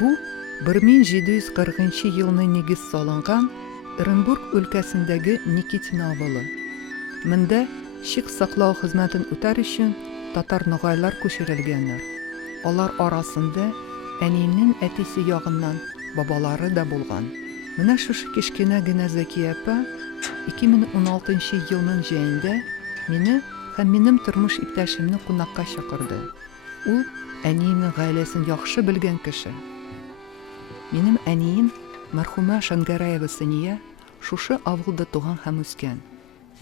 Bu 1740 yılını negiz salıngan Оренбург өлкәсендәге Никитина авылы. Монда шик саклау хезмәтен үтәр өчен татар ногайлар күчерелгәннәр. Алар арасында әниемнең әтисе ягыннан бабалары да булган. Менә шушы кечкенә генә Зәкия апа 2016 елның җәендә мине һәм минем тормыш иптәшемне кунакка чакырды. Ул әниемнең гаиләсен яхшы белгән кеше. Минем әнием мәрхүмә Шәңгәрәева Сания шушы авылда туган һәм үскән.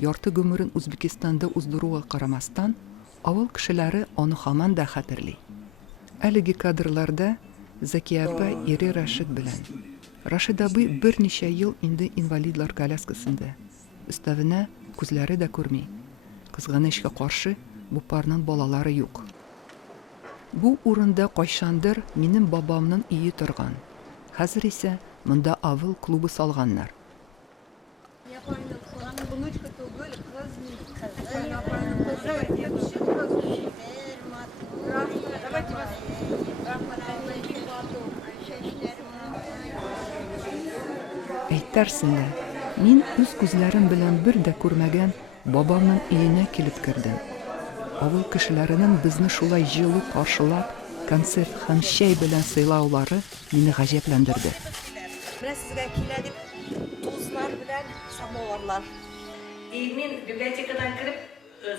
Ярты гомерен Үзбекстанда уздыруга карамастан, авыл кешеләре аны һаман да хәтерли. Әлеге кадрларда Зәкия апа ире Рашид белән. Рашид абый берничә ел инде инвалидлар коляскасында. Өстәвенә күзләре дә күрми. Кызганычка каршы, бу парның балалары юк. Бу урында кайчандыр минем бабамның өе торган. Хәзер исә монда авыл клубы салганнар. Әйтерсең дә, мин үз күзләрем белән бер дә күрмәгән бабамның өенә килеп кердем. Авыл кешеләренең безне шулай җылы каршылап, концерт һәм чәй белән сыйлаулары мине гаҗәпләндерде. Мен сезгә киләдеп, тузлар белән самоварлар. Мин библиотекадан кирип,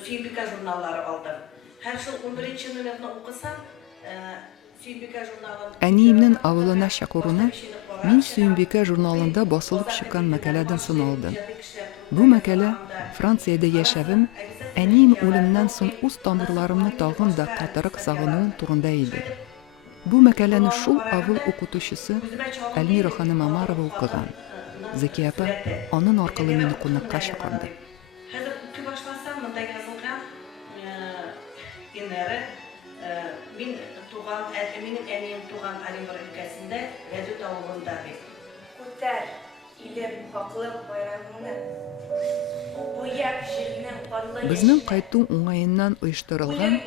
Сөйбикә журналлары алдым. Һәр ел 11 номерны укысам, Сөйбикә журналын... Әниемнең авылына чакыруны мин Сөйбикә журналында басылып чыккан мәкаләдән сыналдым. Бу мәкалә Франциядә яшәвем, әнием үлемнән соң үз тамырларымны тагын да катырак сагынуым турында иде. Бу мәкаләне шул авыл укытучысы Әлмира ханым Амарова укыган. Зәкия апа аның аркылы мине кунакка чакырды. Хәзер укый башласам, монда язылган инәре мин туган, минем әнием туган Оренбург өлкәсендә, Рәдүт авылында бит. Күтәр илем хаклык байрамыны. Бу як җирнең канлы. Безнең кайту уңаеннан оештырылган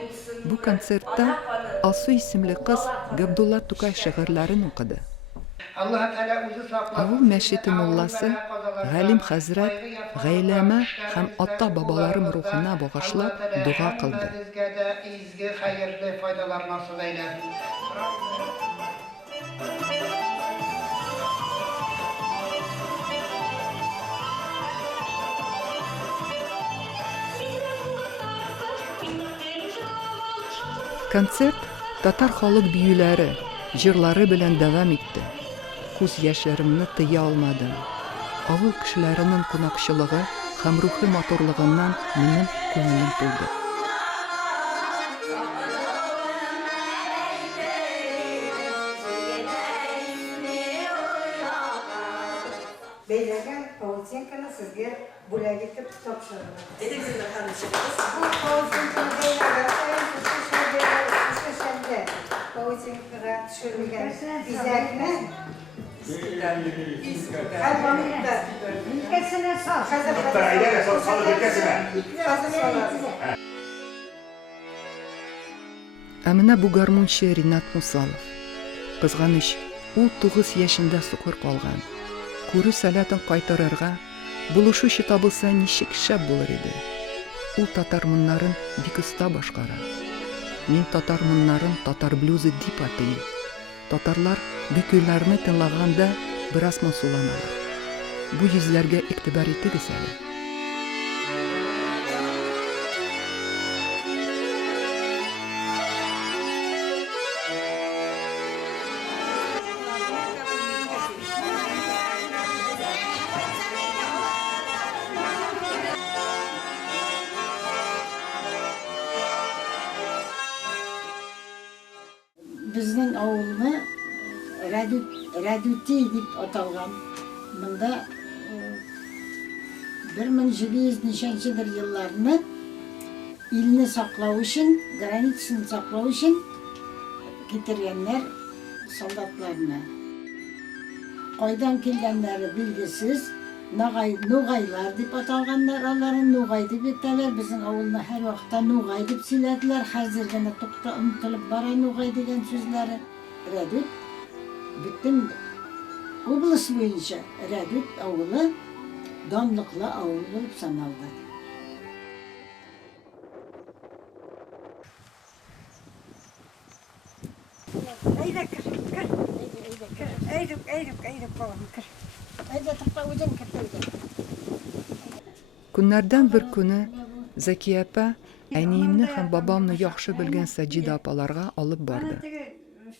бу концертта Алсу исемле кыз Габдулла Тукай шигырьләрен укыды. Авыл мәчете мулласы Галим хәзрәт гаиләмә һәм ата-бабаларым рухына багышлап дуга кылды. Концерт татар халык биюләре, җырлары белән дәвам итте. Күз яшьләремне тыя алмадым. Авыл кешеләренең кунакчылыгы һәм рухи матурлыгыннан минем күңелем тулды. Бәйләгән паутинканы сезгә бүләк итеп тапшырдым. Әйтегез ханым чыгыз. Бу паутинканы бәйләгән шәһәрдә паутинкага төшерелгән бизәкне Хәлвамында. Ülkesine sal. Ә менә бу гармунчы Ринат Мусалов. Кызганыч, ул 9 яшендә сукыр калган. Күрү сәләтен кайтарырга, булышучы табылса ничек шәп булыр иде. Ул татар моннарын бик оста башкара. Мин татар моннарын татар блюзы дип атыйм. Татарлар бу көйләрне тыңлаганда бераз моңсуланалар. Бу йөзләргә игътибар итегез әле. Безнең авылны Рәдүти дип аталган. Монда 1700 елларны илне саклау өчен, границасын саклау өчен китергәннәр солдатларны. Кайдан килгәннәре билгесез, Нугайлар дип аталганнар, аларын Нугай дип әйтәләр. Безнең авылны һәр вакытта Нугай дип сөйләделәр. Хәзер генә тукта онытылып бара Нугай дигән сүзләре. Рәдүт bütün облыс boyunca Redut avulu danlıklı avul bulup sanaldı. Eyde kır, kır. Eydip babam kır. Haydi tıkla ucun kırtıydı. Kunlardan bir kuni Zakiya apa әниемне һәм бабамны яхшы белгән Саҗида апаларга алып барды.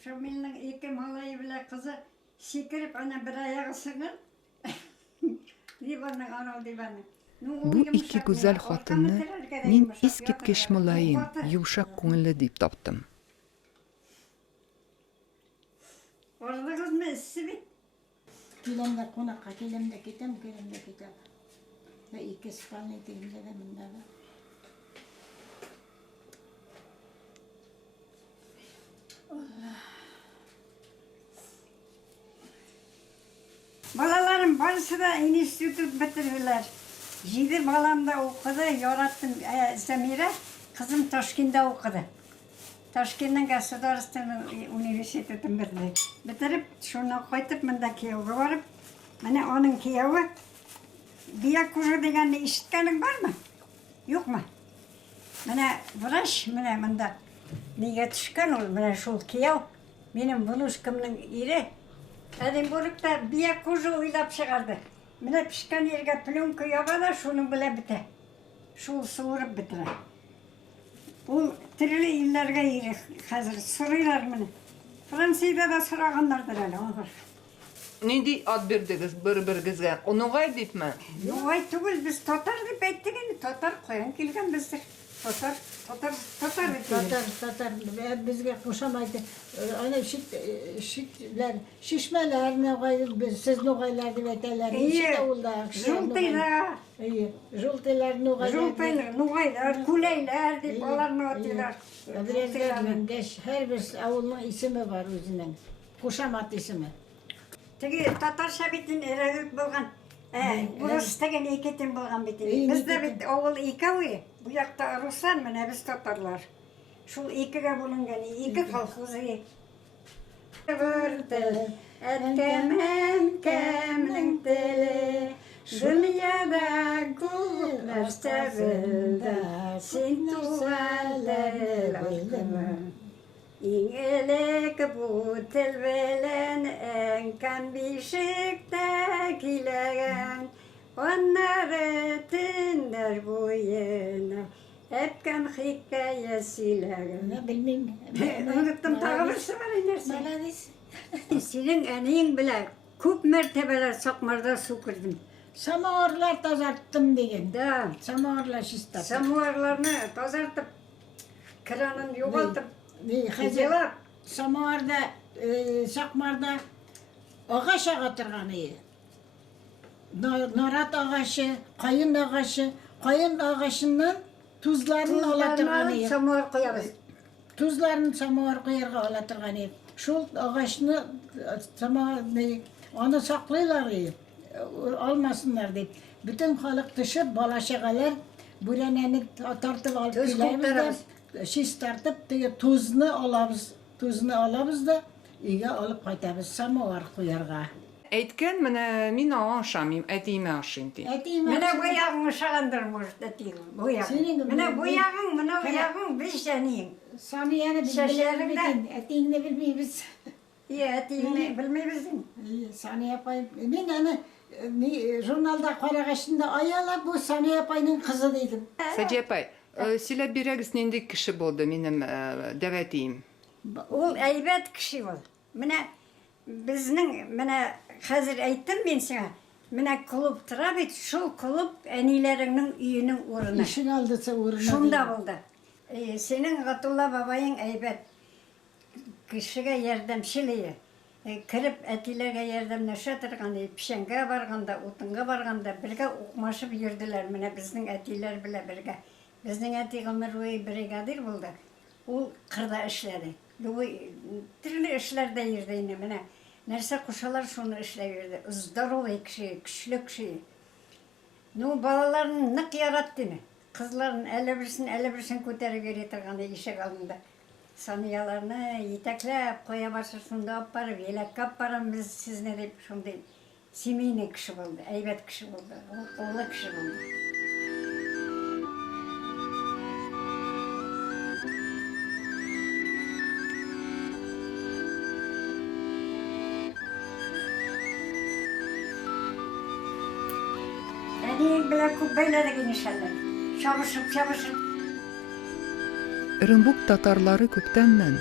Шамилнең ике малайы белән кызы сикереп ана бер аягы сыңгыр. Диванның анау диваны. Бу ике гүзәл хатынны мин искиткеч мөлаим, йомшак күңелле дип таптым. Оrzunuz mu ismi? Kilemde konakka, kilemde kitem, kilemde kitem. Ve iki spalni tilimde de minnalı. Balalarım barısı da enstitü bitirdiler. 7 balam da okudu, yarattım Semire. Kızım Taşkent'te okudu. Taşkent'in Государственный üniversitesini bitirdi. Bitirip şuna koyup bunda kıyavga varıp, hani onun kıyavı biyak kuşu degenini işitkenin var mı? Yok mu? Mana vraş, mana bunda neye düşken ol, mana şul kiyav. Benim buluşkumның iri. Edinburgh'da biyak kuşu uylap çıkardı. Mana pişken yerge plyonka yaba da şunu bile bite. Şul soğurup bitire. Bu türlü illerge iri hazır soruyorlar mını. Fransa'da da sorağanlardır hele onlar. Нинди ат бирдегез бер-бирегезгә? Онугай дипме? Noğay tugul biz Tatar deyip ettiğini Tatar koyan kilgen bizdir. Tatar Tatar, Tatar, bizge koşamaydı. Ana şitler, şişmeler ne gayır, siz ne gayırlar diye eterler. İşte oldu. Jultaylar, İyi, julteler ne gayır. jultaylar, noğaylar, kuleyler deyip olarını atıyorlar. Birazdan geç, her bir avulun ismi var özünün. Koşamat ismi. Tegi Tatar şabitin eredük bulgan. Burası tegen iketin bulgan bitin. Bizde bit oğul ikavi. Bu yakta Ruslar mı ne biz Tatarlar. Şu ikige bulungan, iki kolhuzu. Vurdu etkemem kemling teli. Dünyada kullar sevildi. Sin tuvaller bakımı. İngelik bu telvelen enkan bişiktekileyen onları tinler boyuna hepken hikayesileyen. Ne bilmem. Unuttum tağırsı var inersin. Maladis. Senin eneğin bile küp mertebeler sokmarda su kırdım. Samovarlar tazarttım degen. Da Samovarlar şistat. samuarlarını tazartıp kranını yoğaltıp Hazır cevap. Samovarda, Sakmarda ağaç ağatırgan iyi. Narat ağaçı, kayın ağaçından tuzlarını alatırgan iyi. Samuar koyarız. Tuzlarını samovar koyarga alatırgan iyi. Şul ağaçını, onu saklıyorlar iyi. Almasınlar deyip. Bütün halk dışı balaşagalar buraneni tartıp alıp Tuz kurtarırız. şiş tartıp diye tuzunu alabız da iyice alıp kaytabız samovar koyarga. Әйткән, менә мин аңа ошамыйм, әтиемә ошыйм ди. Mene bu yağın şağındırmış dediğim bu yağın. Senin Mene bu yağın, mene bu yağın biz senin. Saniyeni Şaşırdım da. etiğini bilmeyiz. İyi etiğini bilmeyebilirsin. Saniye pay. Ben hani jurnalda karagaşında ayala bu Saniye payının kızı dedim. Саҗи апай, силә бирәгез нинди кеше булды минем дәвәтием? Ol eybet kişi ol. Mene bizning mene hazır aytdım ben sana. Mene kulüp tura bit, şu kulüp enilerinin üyünün uğruna. İşin aldısa uğruna. Şunda buldu. Senin Gatullah babayın eybet kişiye yardımçılığı. Kirip etilerge yardımlaşatırganda, pişenge barganda, utunga barganda birge okumaşıp yürüdüler. Mene bizning etiler bile birge. Bizning eti Ömer Rui brigadir buldu. O kırda işledi. Bu türlü işlerde yürüdü yine mene. Nerse kuşalar şunu işlevirdi. Zdorovi kişi, güçlü kişi. Nu balalarını nık yarattı mı? Kızların ele birsin kotere geri tırganda işe kalında. Saniyalarını yeteklep koya başırsın da aparıp, yelek kaparım biz siz ne deyip şunday. Semeyne kişi oldu, eybet kişi oldu, oğlu kişi oldu. Beni bile kubbeyledik inşallah. Çabışıp. Ырымбук татарлары күптәннән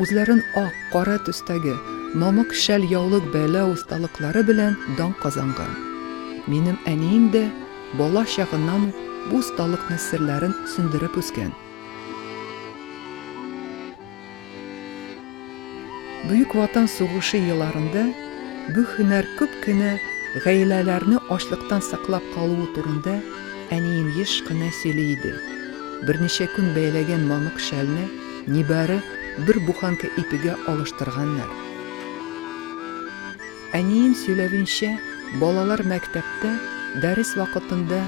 үзләрен ак, кара төстәге, мамык шәл яулык бәйлә усталыклары белән дан казанган. Минем әнием дә бала чагыннан ук бу усталыкны серләрен сүндереп үскән. Бөек Ватан сугышы елларында бу һөнәр күп кенә гаиләләрне ачлыктан саклап калуы турында әнием еш кына сөйли иде. Берничә көн бәйләгән мамык шәлне нибары бер буханка ипигә алыштырганнар. Әнием сөйләвенчә, балалар мәктәптә дәрес вакытында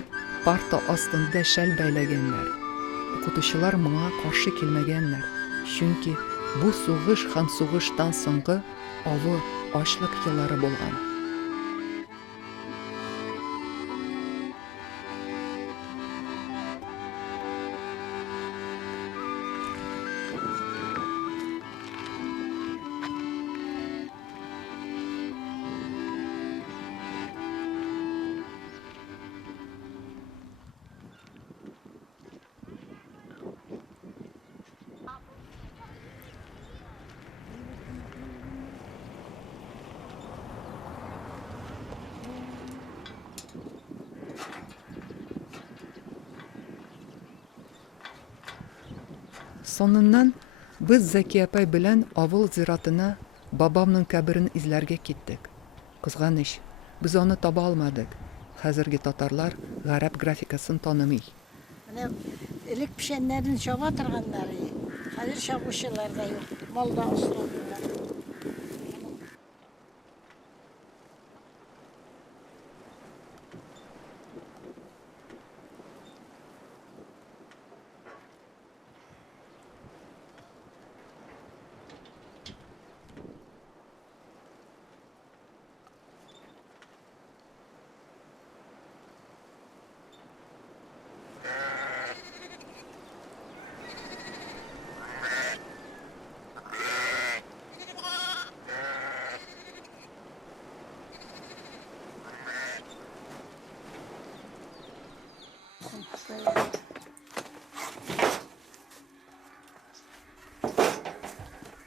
парта астында шәл бәйләгәннәр. Укытучылар моңа каршы килмәгәннәр, чөнки бу сугыш һәм сугыштан соңгы авыр ачлык еллары булган. Соныннан без Зәки апай белән авыл зиратына бабамның каберен изләргә киттек. Кызганыч, без аны таба алмадык. Хәзерге татарлар гарәп графикасын танымый. Hani elek pişenlerin şava tırganları, hazır şavuşlar da yok, malda aslanlar.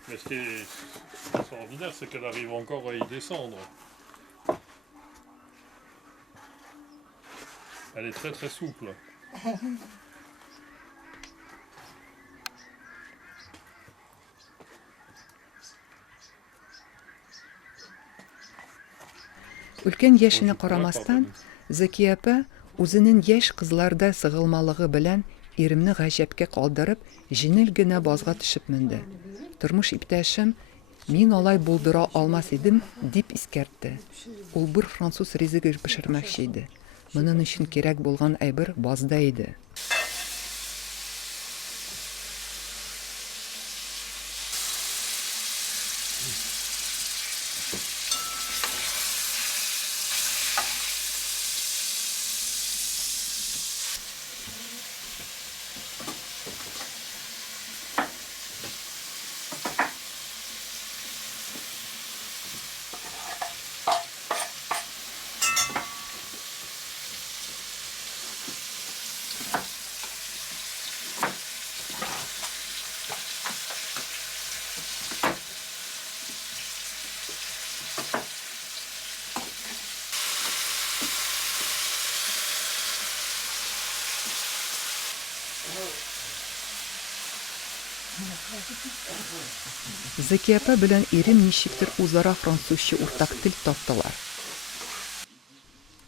Mais ce qui est extraordinaire, c'est qu'elle arrive encore à y descendre. Elle est très très souple. Өлкән яшенә карамастан, Зәки апа үзенең яшь кызларда сыгылмалыгы белән иремне гаҗәпкә калдырып, җиңел генә базга төшеп менде. Тормыш иптәшем, мин алай булдыра алмас идем, дип искәртте. Ул бер француз ризыгы пешермәкче иде. Моның өчен кирәк булган әйбер базда иде. Зәки апа белән ирем ничектер үзара французча уртак тел таптылар.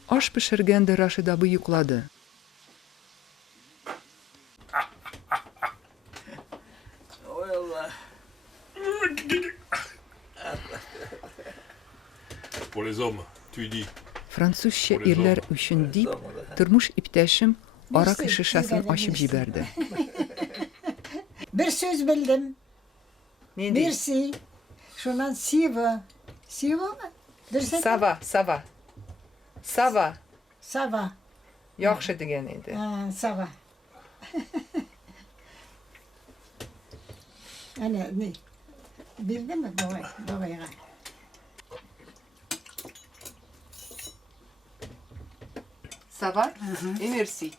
Аш пешергәндә Рашид абый йоклады. Pour les hommes, tu dis. Французча ирләр өчен дип, тормыш иптәшем арак шешәсен ачып җибәрде. Bir söz bildim, Nindi? Merci. Şundan Siva. Siva mı? Dirsek mi? Sava, sava. Sava. Sava. Yaxşı degan edi. Ha, Sava. Hani ne? Bildi mi babaya? Sava? Et merci.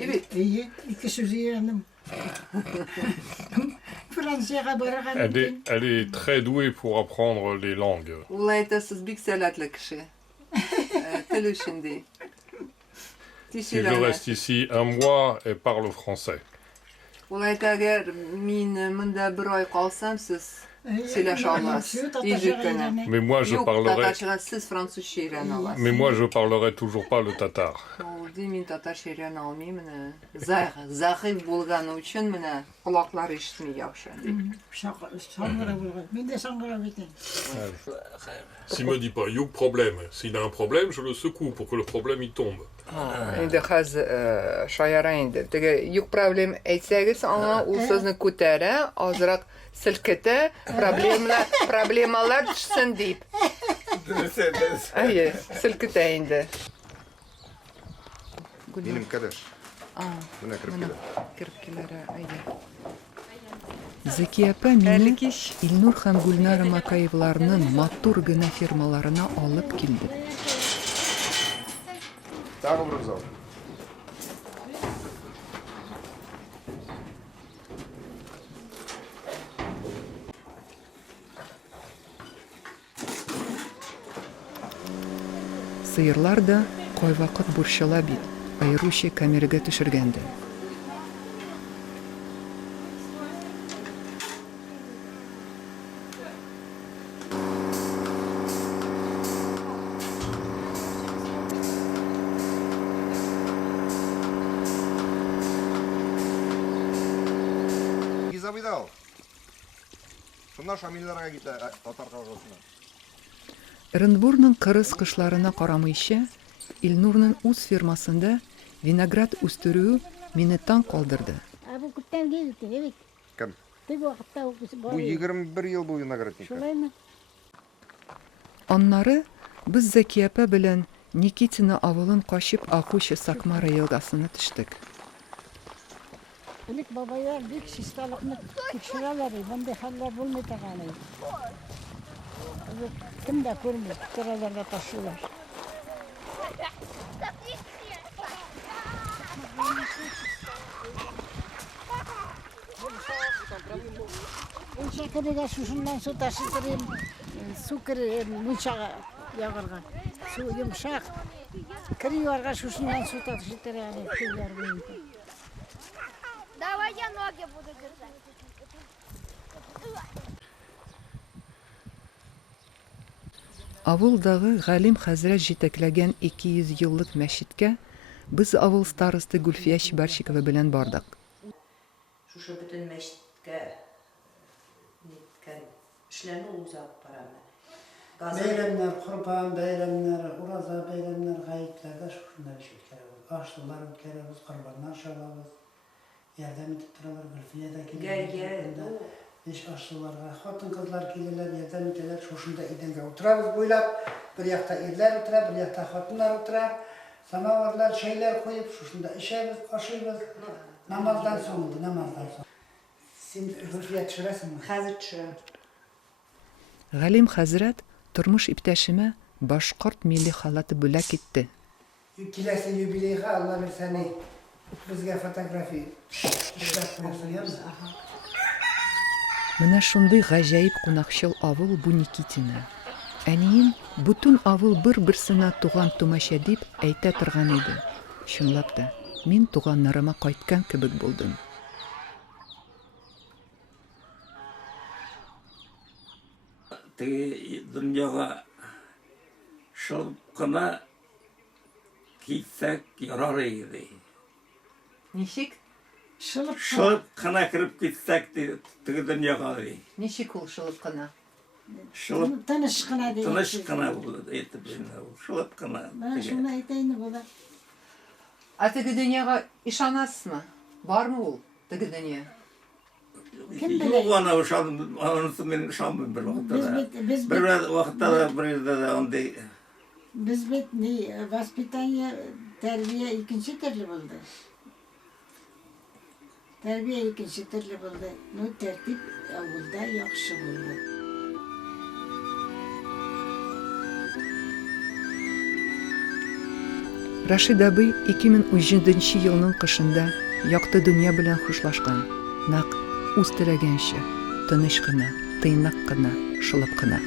Evet. İyi. İki sözü öğrendim. Fransızca bırakan. Elle est très douée pour apprendre les langues. Ulayda siz bik salatlı kişi. Tülü şimdi. Et je reste ici un mois et parle français. Ulayda eğer mında bir ay kalsam siz söyleş almaz. İzlükene. Mais moi je Yok parlerai, Tatarca siz Fransız şiiren almaz. mais moi je parlerai toujours pas le tatar. Oldu min Tatar şiiren almayayım mı? Zahif bulganı için mi? Kulaklar işitmiyor yaxşı. Sangara bırakan. Ben de Sangara bitim. S'il me dit pas, yok problème. S'il a un problème, je le secoue pour que le problème il tombe. Endi haz şayara indi. Tege yok problem etsəgiz ama o sözünü kotere, azraq silkete, problemalar düşsün deyip. Ayı, silkete indi. Benim kadar. Buna kırıp gider. Kirpkilere, ayı. Zeki apa meni İlnur һәм Gulnar Makayevlarının mattur gına firmalarına alıp kildi. Тағы бір зал. Sıyırlar da кайвакыт бурчыла бит, айруча камерага төшергәндә. Гизабидал. Шунда Шамилларга китә, татар калгысына. Оренбурның кырыс кышларына карамыйча, Илнурның үз фирмасында виноград үстерү мине таң калдырды. Bu kutten geldi, evet. Кем? Bir vakitte o kız Бу var. 21 ел бу виноградник. Şolay mı? Аннары без Зәки апа белән Никитина авылын качып Ахуча Сакмара елгасына төштек. Ilik babalar büyük sistalıkını tekşirerler. Ben de haller bulmuyor takanayı. Kim de kurmuyor. Sıralarda taşıyorlar. Ben şekeri şuşundan su taşıtırayım. Su kırayım, bıçağa yağırga. Su yumuşak. Kırıyorga şuşundan su taşıtırayım. Давай я ноги буду держать. Авылдагы Галим хәзрәт җитәкләгән 200 еллык мәчеткә без авыл старосты Гульфия Чибарчикова белән бардык. Шушы бөтен мәчеткә ниткән эшләрне ул узап барамы? Beylemler, kurban beylemler, uraza beylemler, gayitlerde şunlar iş ötkeremiz. Açlılar ötkeremiz, kurbanlar şalabız. Yardım edip duralar, Gülfiye'de gelirler. Beş açlılarga, hatun kızlar gelirler, yardım ederler. Şuşunda edenge oturabız boylap. Bir yakta erler oturar, bir yakta hatunlar oturar. Samavarlar, şeyler koyup şuşunda işemiz, kaşıyız. Namazdan sonunda, namazdan sonra. Sen Gülfiye düşüresin mi? Хәзер төшерәм. Галим хәзрәт тормыш иптәшемә башкорт милли халаты бүләк итте. Kilesi юбилейға Allah bir seni bizge fotoğrafı işlep koyarsan ya mı? Менә шундый гаҗәеп кунакчыл авыл бу Никитина. Әнием бүтән авыл бер-берсенә туган тумача дип әйтә торган иде. Чынлап та, мин туганнарыма кайткан кебек булдым. Дөньяга шылып кына китсәк ярар иде. Ничек? Шылып кына кирип китсәк теге дөньяга ди. Ничек ул шылып кына? Шылып Tanış kına değil. тыныч кына булды әйтеп шылып кына. Ben şunu aytayım bu da. А теге дөньяга ишанасызмы? Бармы ул теге дөнья? Kim bilir? Yok ona uşanım, anısı benim uşanmım bir vakitte de. Biz Bir vakitte de bir yerde de onu değil. Biz ne vaspitanya terbiye ikinci türlü buldu. Terbiye ikinci türlü buldu. No tertip avulda yaxşı buldu. Рашид абый 2017 елның кышында якты дөнья белән хушлашкан. Нәкъ үз теләгәнчә, тыныч кына, тыйнак кына, шылып кына.